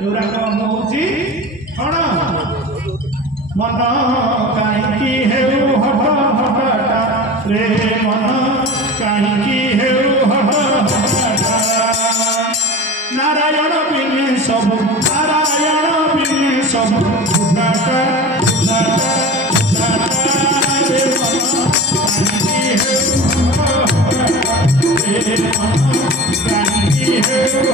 एगुड़ाक हूँ कौन मन कहीं हेउ हट हटा रे मन कहीं हेउ हट हटा नारायण बिने सब नारायण बिने सब घुटाटा रे मन कहीं हेउ हट रे मन कहीं हेउ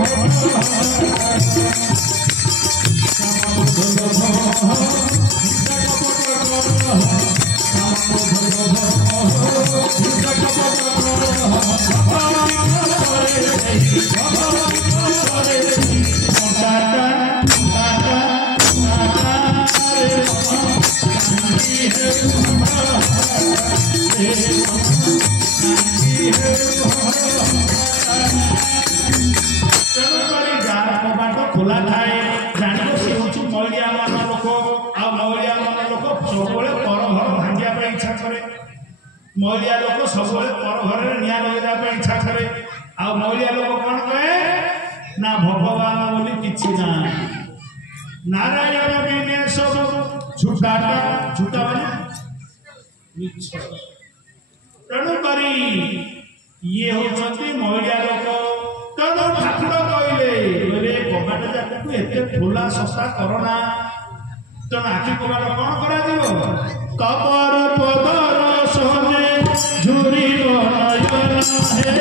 खोला थाए जान सी हूँ मौलिया मान लोक आ मौलिया मान लोक सब पर घर भांगा इच्छा करे मौलिया लोक सब पर घर निआ लगे इच्छा करे आ मौलिया लोक कौन कहे ना भगवान बोली किसी ना नारायण बिने सब झूठाटा झूठा माने तेणुक ये होती मौलिया लोक तेणु ठाकुर कहले कबाट जाक एत खोला सस्ता करना तेणु आखि कबाट कौन करा कपर पदर सोने झुरी नयन हे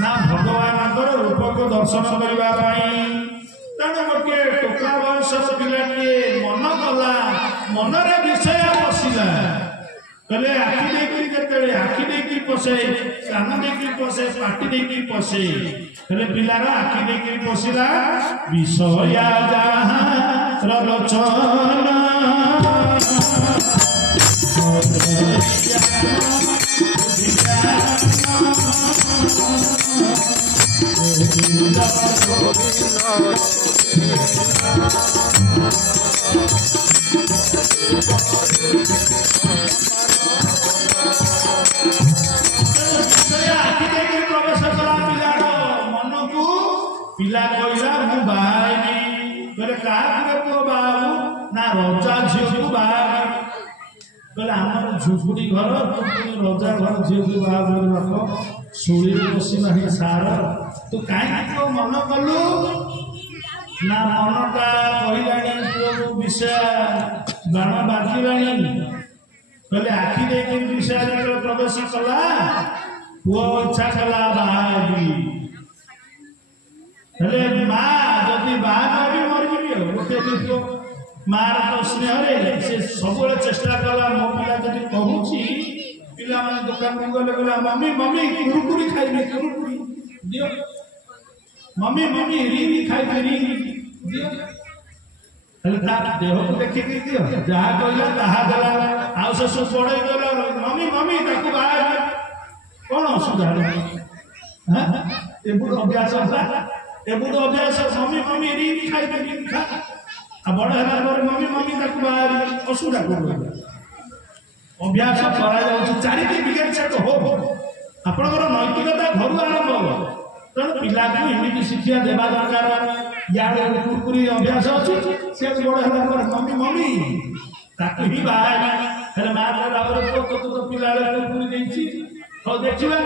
ना भगवान रूप को दर्शन करने तेणु गोटे टोका बयस पिलाटे मन कला मनरे विषय पशिला कहले आखि देखिए आखि देखी पशे कान देखी पशे पाटी देखी पशे हेले पिलार आखि देखी पशिला विषय जहाँ रलोचना पिला कहला मु बाहनी बोले क्या पुओ बाबू ना रजा झील को बाहर बोले आम झुपुड़ी घर रजा घर झील को बाहर बाप शुणी बसी ना सार तू कहीं पुओ मन कलु ना मनटा कहलानी पुओ को विषय बाण बाजिलानी बोले आखि देखी विषय प्रवेश कला पुओ इच्छा कला बाहरी हेले माँ जदि बाहर मरजी गोटे देखो मार तो स्नेह से सब चेष्टा कला मो पिला जब कहूँ पिला मैंने दुकान को गले गला मम्मी मम्मी कुरकुरी खाइबे कुरकुरी दियो मम्मी मम्मी रिंग खाइबे रिंग दियो हेले ता देह को देखि दियो जहा कहला ताहा देला आउ से सब पड़े गला मम्मी मम्मी ताकू बाहर कौन असुविधा हां ए बुढ़ अभ्यास था एबुड अभ्यास मम्मी मम्मी रिंग खाइबे रिंग खा आ बड़ हला पर मम्मी मम्मी ताकू बाहर असुविधा कर अभ्यास करा जाउछ चारिटी बिगड़ से हो आपनकर नैतिकता घर आरंभ हो तेणु पिला को एमती शिक्षा देवा दरकार यार कुरकुरी अभ्यास अच्छी से बड़ हला पर मम्मी मम्मी ताकू ही बाहर हेले मां तो पिला कुरकुरी देछि हो देखिबा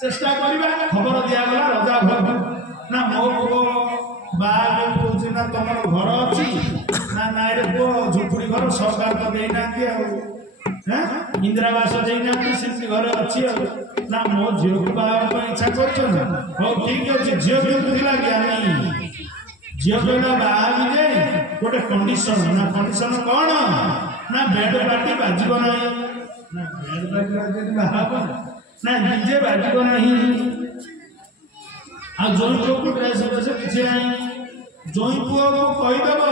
चेष्टा करबा खबर दिया गला रजा घर ना मो पुओ बाहर पूछे ना तुम घर अच्छी ना ना पुओ झुपुड़ी घर सरकार तो देना इंदिरावास देना से घर अच्छी ना मो झील को बाहर इच्छा कर ठीक अच्छे झील के ज्ञानी झील कहला बाहर जाए गोटे कंडीशन ना कंडीशन कौन ना बेड पार्टी बाजिब ना बेड पार्टी बाहर ना डीजे बाजिब ना जो पुओ ड्रेस फ्रेस किसी ना जो पुओ को कहीदेव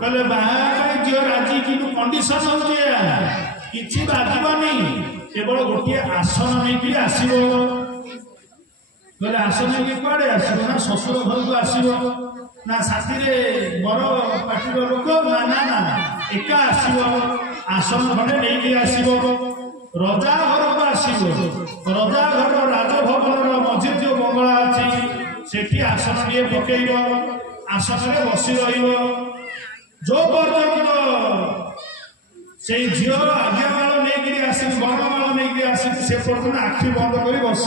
कहले बाहर झील राजी कि कंडीशन हो किसी बाजबनी केवल गोटे आसन नहीं आसो बोले आसन नहीं कड़े आसो ना शशुर घर को आसो ना साथी बर पार्टी लोक ना ना ना एका आसो आसन खंडे नहीं आसो रजा घर को आसो रजा घर राजभवन मझे जो बंगला अच्छी से आसन टे पकड़ आसन में बसी रो पर्यटन से झील आज्ञामाल नहीं आस बरमाल नहीं आस से पर्यटन आखि बंद कर बस